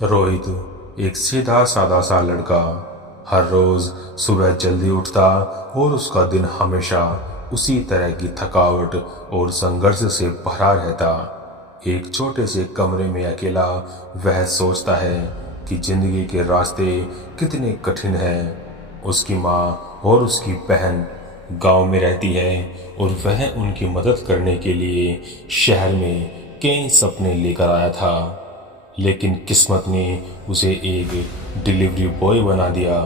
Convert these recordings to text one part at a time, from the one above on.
रोहित एक सीधा सादा सा लड़का, हर रोज सुबह जल्दी उठता और उसका दिन हमेशा उसी तरह की थकावट और संघर्ष से भरा रहता। एक छोटे से कमरे में अकेला वह सोचता है कि जिंदगी के रास्ते कितने कठिन हैं। उसकी माँ और उसकी बहन गांव में रहती है और वह उनकी मदद करने के लिए शहर में कई सपने लेकर आया था, लेकिन किस्मत ने उसे एक डिलीवरी बॉय बना दिया।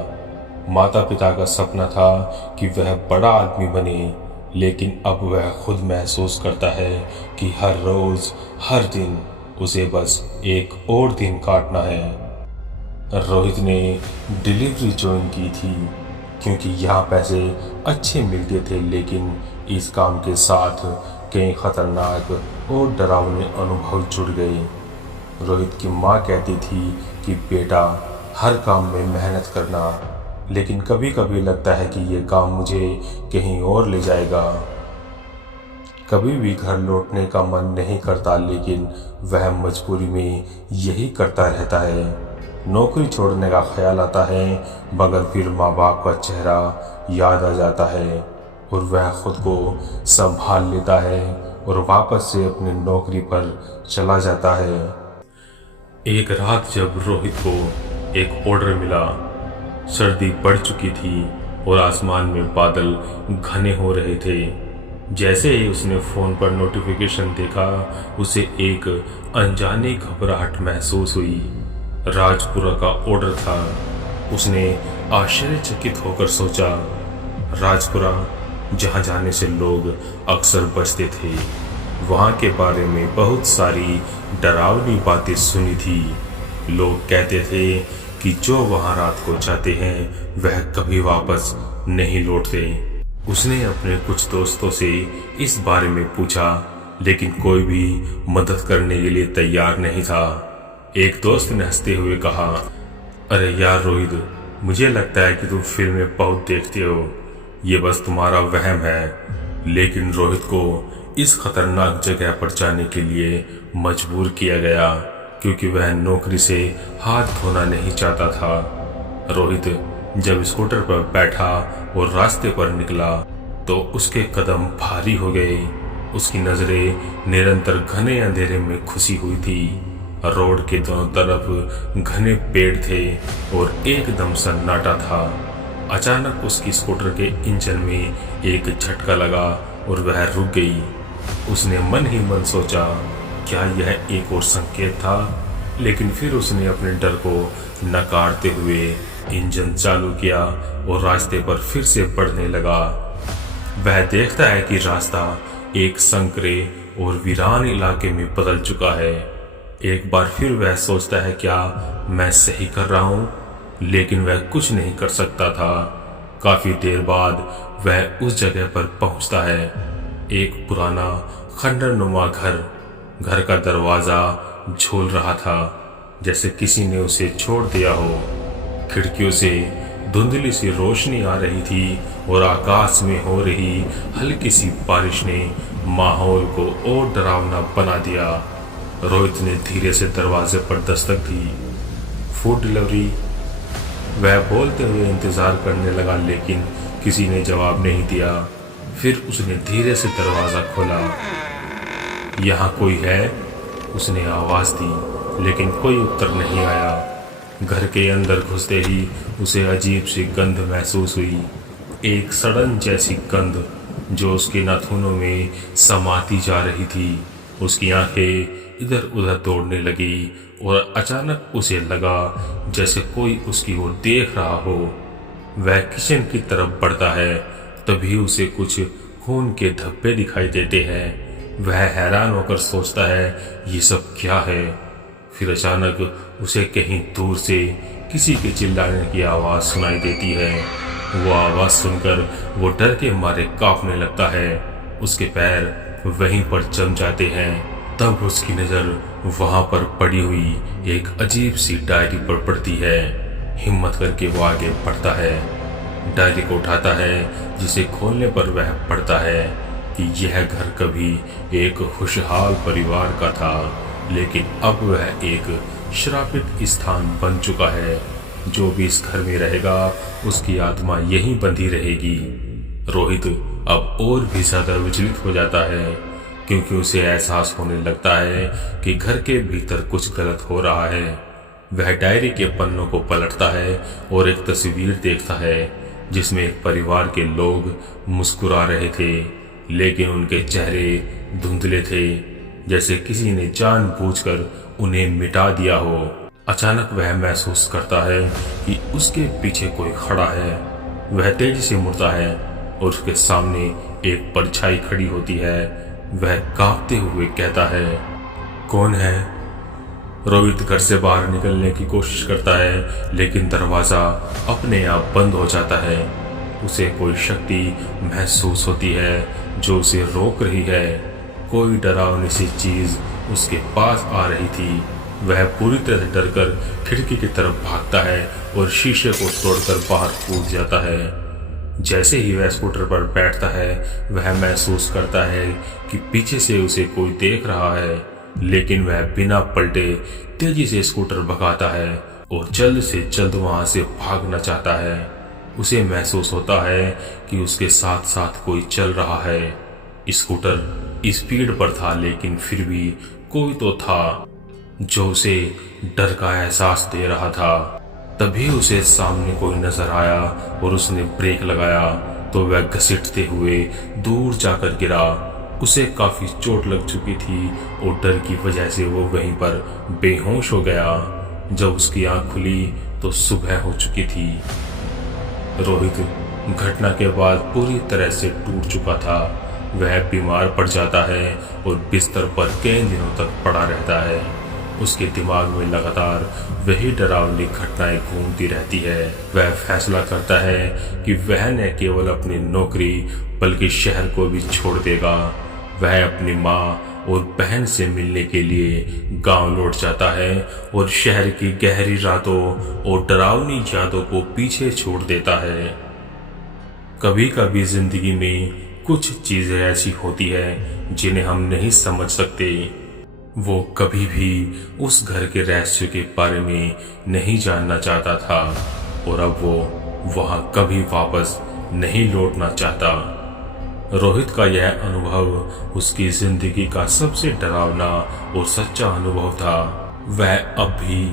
माता पिता का सपना था कि वह बड़ा आदमी बने, लेकिन अब वह खुद महसूस करता है कि हर रोज हर दिन उसे बस एक और दिन काटना है। रोहित ने डिलीवरी ज्वाइन की थी क्योंकि यहाँ पैसे अच्छे मिलते थे, लेकिन इस काम के साथ कई खतरनाक और डरावने अनुभव जुड़ गए। रोहित की माँ कहती थी कि बेटा, हर काम में मेहनत करना, लेकिन कभी कभी लगता है कि ये काम मुझे कहीं और ले जाएगा। कभी भी घर लौटने का मन नहीं करता, लेकिन वह मजबूरी में यही करता रहता है। नौकरी छोड़ने का ख्याल आता है, मगर फिर माँ बाप का चेहरा याद आ जाता है और वह खुद को संभाल लेता है और वापस से अपनी नौकरी पर चला जाता है। एक रात जब रोहित को एक ऑर्डर मिला, सर्दी बढ़ चुकी थी और आसमान में बादल घने हो रहे थे। जैसे ही उसने फोन पर नोटिफिकेशन देखा, उसे एक अनजानी घबराहट महसूस हुई। राजपुरा का ऑर्डर था। उसने आश्चर्यचकित होकर सोचा, राजपुरा जहां जाने से लोग अक्सर बचते थे। वहां के बारे में बहुत सारी डरावनी बातें सुनी थी। लोग कहते थे कि जो वहां रात को जाते हैं वह कभी वापस नहीं लौटते। उसने अपने कुछ दोस्तों से इस बारे में पूछा, लेकिन कोई भी मदद करने के लिए तैयार नहीं था। एक दोस्त ने हंसते हुए कहा, अरे यार रोहित, मुझे लगता है कि तुम फिल्में बहुत देखते हो, ये बस तुम्हारा वहम है। लेकिन रोहित को इस खतरनाक जगह पर जाने के लिए मजबूर किया गया क्योंकि वह नौकरी से हाथ धोना नहीं चाहता था। रोहित जब स्कूटर पर बैठा और रास्ते पर निकला तो उसके कदम भारी हो गए। उसकी नजरें निरंतर घने अंधेरे में खुसी हुई थी। रोड के दोनों तरफ घने पेड़ थे और एकदम सन्नाटा था। अचानक उसकी स्कूटर के इंजन में एक झटका लगा और वह रुक गई। उसने मन ही मन सोचा, क्या यह एक और संकेत था? लेकिन फिर उसने अपने डर को नकारते हुए इंजन चालू किया और रास्ते पर फिर से बढ़ने लगा। वह देखता है कि रास्ता एक संकरे और वीरान इलाके में बदल चुका है। एक बार फिर वह सोचता है, क्या मैं सही कर रहा हूँ? लेकिन वह कुछ नहीं कर सकता था। काफी देर बाद वह उस जगह पर पहुंचता है। एक पुराना खंडरनुमा घर का दरवाजा झूल रहा था, जैसे किसी ने उसे छोड़ दिया हो। खिड़कियों से धुंधली सी रोशनी आ रही थी और आकाश में हो रही हल्की सी बारिश ने माहौल को और डरावना बना दिया। रोहित ने धीरे से दरवाजे पर दस्तक दी। फूड डिलीवरी, वह बोलते हुए इंतजार करने लगा, लेकिन किसी ने जवाब नहीं दिया। फिर उसने धीरे से दरवाजा खोला। यहाँ कोई है? उसने आवाज दी, लेकिन कोई उत्तर नहीं आया। घर के अंदर घुसते ही उसे अजीब सी गंध महसूस हुई, एक सड़न जैसी गंध जो उसके नाखूनों में समाती जा रही थी। उसकी आंखें इधर उधर दौड़ने लगी और अचानक उसे लगा जैसे कोई उसकी ओर देख रहा हो। वह किचन की तरफ बढ़ता है, तभी उसे कुछ खून के धब्बे दिखाई देते हैं। वह हैरान होकर सोचता है, ये सब क्या है? फिर अचानक उसे कहीं दूर से किसी के चिल्लाने की आवाज सुनाई देती है। वो आवाज सुनकर वो डर के मारे कांपने लगता है। उसके पैर वहीं पर जम जाते हैं। तब उसकी नजर वहां पर पड़ी हुई एक अजीब सी डायरी पर पड़ती है। हिम्मत करके वो आगे बढ़ता है, डायरी को उठाता है, जिसे खोलने पर वह पढ़ता है कि यह घर कभी एक खुशहाल परिवार का था, लेकिन अब वह एक श्रापित स्थान बन चुका है। जो भी इस घर में रहेगा उसकी आत्मा यहीं बंधी रहेगी। रोहित अब और भी ज्यादा विचलित हो जाता है, क्योंकि उसे एहसास होने लगता है कि घर के भीतर कुछ गलत हो रहा है। वह डायरी के पन्नों को पलटता है और एक तस्वीर देखता है जिसमें एक परिवार के लोग मुस्कुरा रहे थे, लेकिन उनके चेहरे धुंधले थे, जैसे किसी ने जानबूझकर उन्हें मिटा दिया हो। अचानक वह महसूस करता है कि उसके पीछे कोई खड़ा है। वह तेजी से मुड़ता है और उसके सामने एक परछाई खड़ी होती है। वह कांपते हुए कहता है, कौन है? रोहित घर से बाहर निकलने की कोशिश करता है, लेकिन दरवाजा अपने आप बंद हो जाता है। उसे कोई शक्ति महसूस होती है जो उसे रोक रही है। कोई डरावनी सी चीज उसके पास आ रही थी। वह पूरी तरह डरकर खिड़की की तरफ भागता है और शीशे को तोड़कर बाहर कूद जाता है। जैसे ही वह स्कूटर पर बैठता है, वह महसूस करता है कि पीछे से उसे कोई देख रहा है, लेकिन वह बिना पलटे तेजी से स्कूटर भगाता है और जल्द से जल्द वहां से भागना चाहता है। उसे महसूस होता है कि उसके साथ साथ कोई चल रहा है। स्कूटर स्पीड पर था, लेकिन फिर भी कोई तो था जो उसे डर का एहसास दे रहा था। तभी उसे सामने कोई नजर आया और उसने ब्रेक लगाया तो वह घसीटते हुए दूर जाकर गिरा। उसे काफी चोट लग चुकी थी और डर की वजह से वो वहीं पर बेहोश हो गया। जब उसकी आंख खुली तो सुबह हो चुकी थी। रोहित घटना के बाद पूरी तरह से टूट चुका था। वह बीमार पड़ जाता है और बिस्तर पर कई दिनों तक पड़ा रहता है। उसके दिमाग में लगातार वही डरावनी घटनाएं घूमती रहती है। वह फैसला करता है कि वह न केवल अपनी नौकरी बल्कि शहर को भी छोड़ देगा। वह अपनी माँ और बहन से मिलने के लिए गांव लौट जाता है और शहर की गहरी रातों और डरावनी यादों को पीछे छोड़ देता है। कभी कभी जिंदगी में कुछ चीजें ऐसी होती है जिन्हें हम नहीं समझ सकते। वो कभी भी उस घर के रहस्य के बारे में नहीं जानना चाहता था और अब वो वहां कभी वापस नहीं लौटना चाहता। रोहित का यह अनुभव उसकी जिंदगी का सबसे डरावना और सच्चा अनुभव था। वह अब भी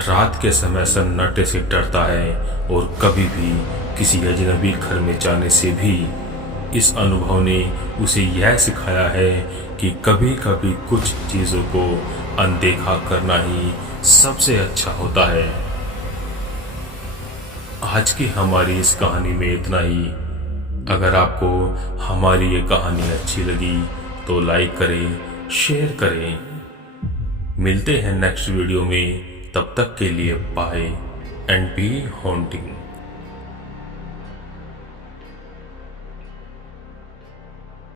रात के समय सन्नाटे से डरता है और कभी भी किसी अजनबी घर में जाने से भी। इस अनुभव ने उसे यह सिखाया है कि कभी कभी कुछ चीजों को अनदेखा करना ही सबसे अच्छा होता है। आज की हमारी इस कहानी में इतना ही। अगर आपको हमारी ये कहानी अच्छी लगी तो लाइक करें, शेयर करें। मिलते हैं नेक्स्ट वीडियो में। तब तक के लिए बाय एंड बी हॉन्टिंग।